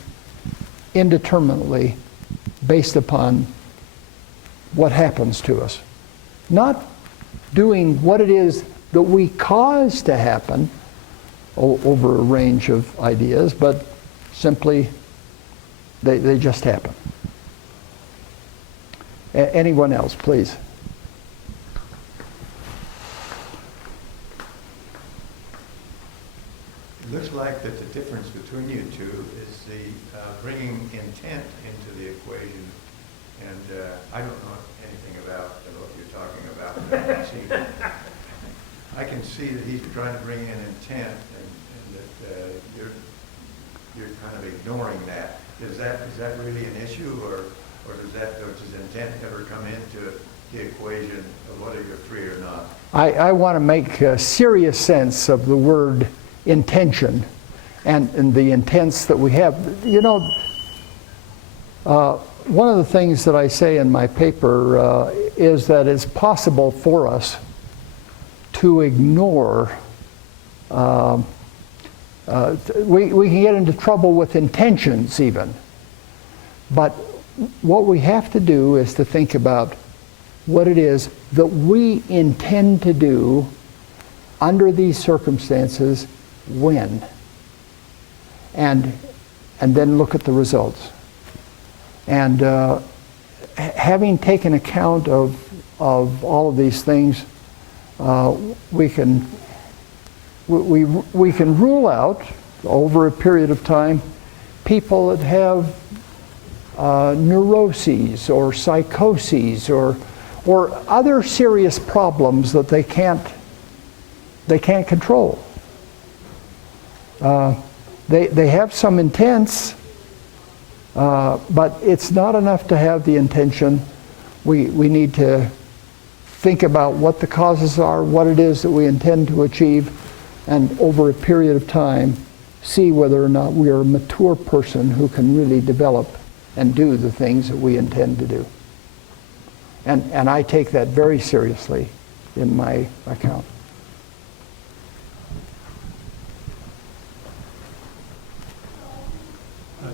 indeterminately based upon what happens to us. Not doing what it is that we cause to happen over a range of ideas, but simply they just happen. Anyone else, please? It looks like that the difference between you two is the bringing intent into the equation. And I don't know anything about what you're talking about. But I can see that he's trying to bring in intent, and that you're kind of ignoring that. Is that really an issue, or does intent ever come into the equation of whether you're free or not? I want to make serious sense of the word intention and the intents that we have. You know, one of the things that I say in my paper is that it's possible for us to ignore, we can get into trouble with intentions even, but what we have to do is to think about what it is that we intend to do under these circumstances when, and then look at the results. And having taken account of all of these things, we can rule out over a period of time people that have neuroses or psychoses or other serious problems that they can't control. They have some intents, but it's not enough to have the intention. We need to think about what the causes are, what it is that we intend to achieve, and over a period of time, see whether or not we are a mature person who can really develop and do the things that we intend to do. And I take that very seriously in my account.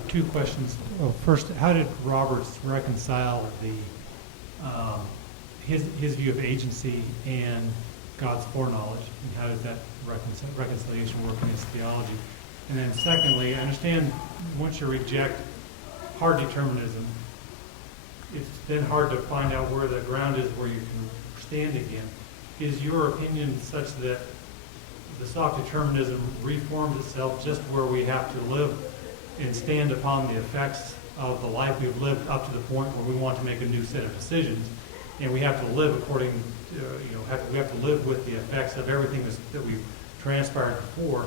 Two questions. Well, first, how did Roberts reconcile his view of agency and God's foreknowledge, and how does that reconciliation work in his theology? And then secondly, I understand once you reject hard determinism, it's then hard to find out where the ground is where you can stand again. Is your opinion such that the soft determinism reforms itself just where we have to live and stand upon the effects of the life we've lived up to the point where we want to make a new set of decisions, and we have to live according to, we have to live with the effects of everything that we've transpired before?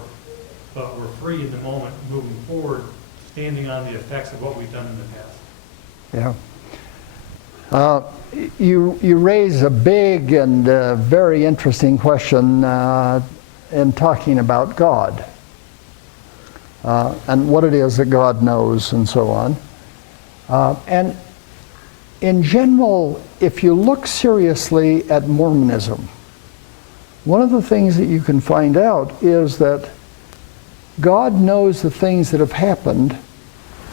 but we're free in the moment, moving forward, standing on the effects of what we've done in the past. Yeah. You raise a big and very interesting question in talking about God and what it is that God knows and so on. And in general, if you look seriously at Mormonism, one of the things that you can find out is that God knows the things that have happened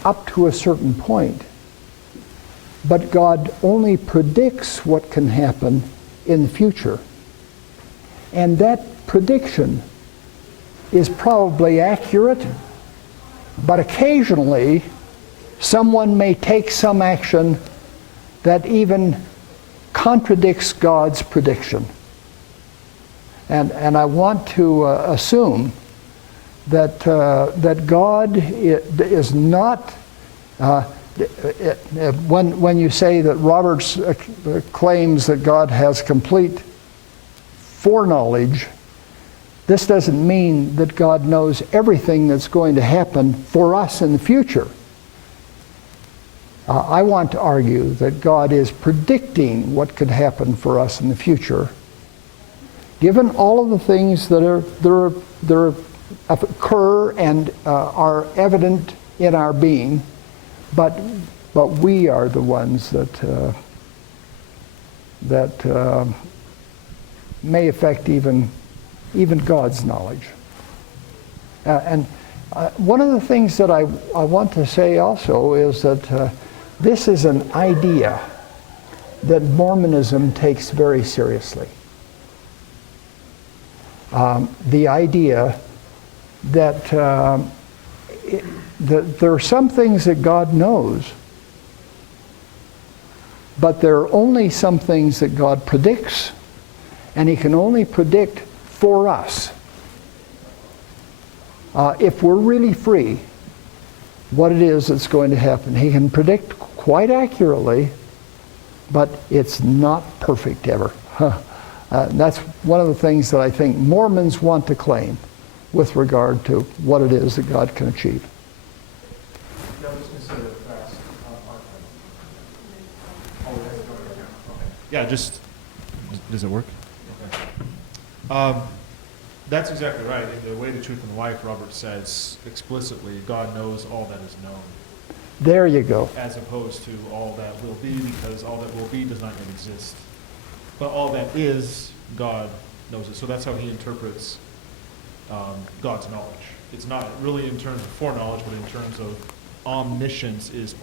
up to a certain point. But God only predicts what can happen in the future. And that prediction is probably accurate, but occasionally someone may take some action that even contradicts God's prediction. And I want to assume that that God is not when you say that Roberts claims that God has complete foreknowledge, this doesn't mean that God knows everything that's going to happen for us in the future. I want to argue that God is predicting what could happen for us in the future, given all of the things that occur and are evident in our being. But we are the ones that may affect even God's knowledge. And one of the things that I want to say also is that this is an idea that Mormonism takes very seriously. The idea that there are some things that God knows, but there are only some things that God predicts, and He can only predict for us. If we're really free, what it is that's going to happen. He can predict quite accurately, but it's not perfect ever. That's one of the things that I think Mormons want to claim with regard to what it is that God can achieve. Yeah, just, does it work? That's exactly right. In The Way, the Truth, and the Life, Robert says explicitly, God knows all that is known, There you go. as opposed to all that will be, because all that will be does not yet exist. But all that is, God knows it. So that's how he interprets God's knowledge. It's not really in terms of foreknowledge, but in terms of omniscience is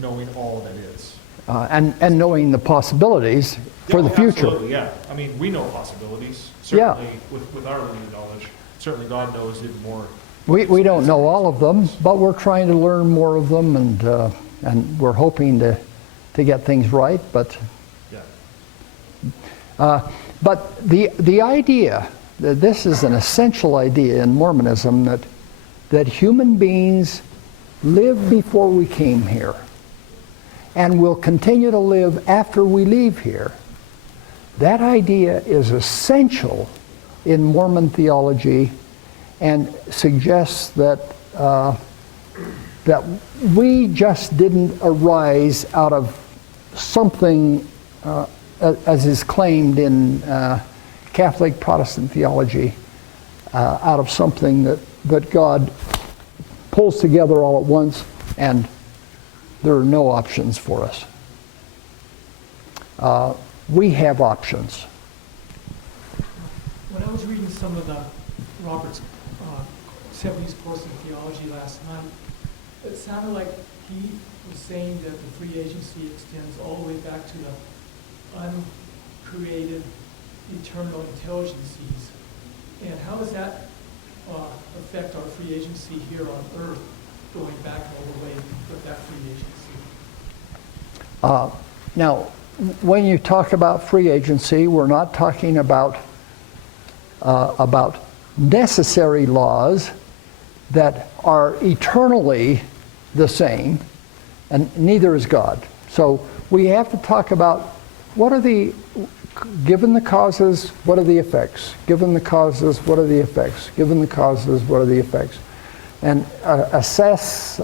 knowing all that is. And knowing the possibilities for the future. Absolutely, yeah. I mean, we know possibilities, certainly with our limited knowledge. Certainly God knows even more. We don't know all of them, but we're trying to learn more of them, and we're hoping to get things right. But but the idea that this is an essential idea in Mormonism, that human beings lived before we came here and will continue to live after we leave here, that idea is essential in Mormon theology and suggests that that we just didn't arise out of something, as is claimed in Catholic Protestant theology, out of something that God pulls together all at once, and there are no options for us. We have options. When I was reading some of Robert's 70s course in theology last night, it sounded like he was saying that the free agency extends all the way back to the uncreated eternal intelligences. And how does that affect our free agency here on Earth, going back all the way with that free agency? Now, when you talk about free agency, we're not talking about necessary laws that are eternally the same, and neither is God. So we have to talk about what are the, given the causes, what are the effects? Given the causes, what are the effects? Given the causes, what are the effects? And assess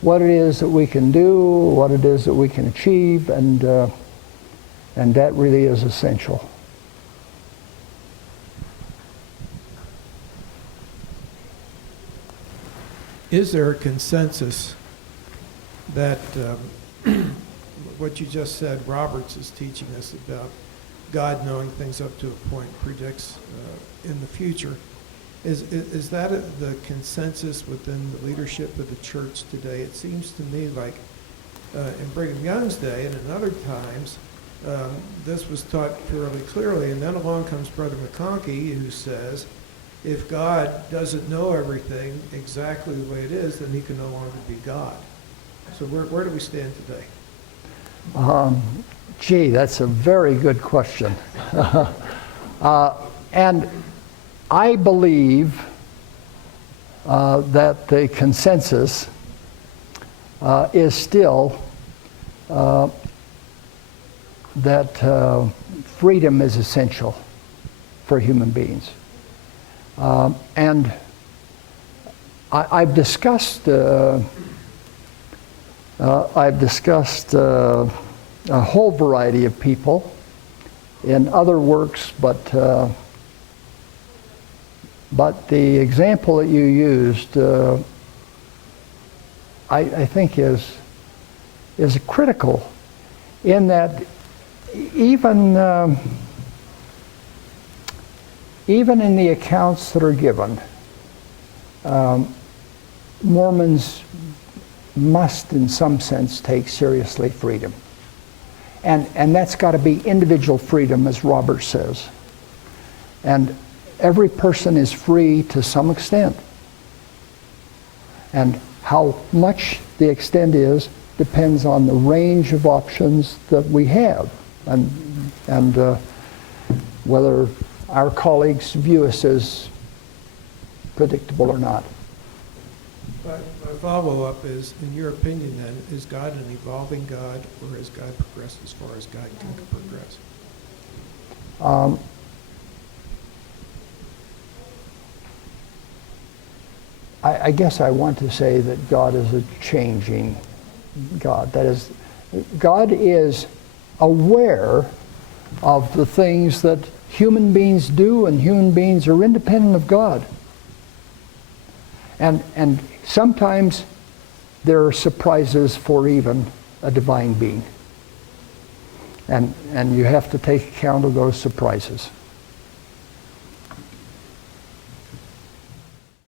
what it is that we can do, what it is that we can achieve, and that really is essential. Is there a consensus that what you just said, Roberts is teaching us about God knowing things up to a point, predicts in the future? Is that the consensus within the leadership of the church today? It seems to me like in Brigham Young's day and in other times, this was taught fairly clearly, and then along comes Brother McConkie, who says, if God doesn't know everything exactly the way it is, then he can no longer be God. So where do we stand today? Gee, that's a very good question. And I believe that the consensus is still that freedom is essential for human beings. And I've discussed a whole variety of people in other works, but the example that you used, I think is critical, in that even in the accounts that are given, Mormons must, in some sense, take seriously freedom. And that's got to be individual freedom, as Robert says. And every person is free to some extent. And how much the extent is depends on the range of options that we have, and whether our colleagues view us as predictable or not. My follow-up is, in your opinion then, is God an evolving God, or has God progressed as far as God can progress? I guess I want to say that God is a changing God. That is, God is aware of the things that human beings do, and human beings are independent of God. And sometimes there are surprises for even a divine being. And you have to take account of those surprises.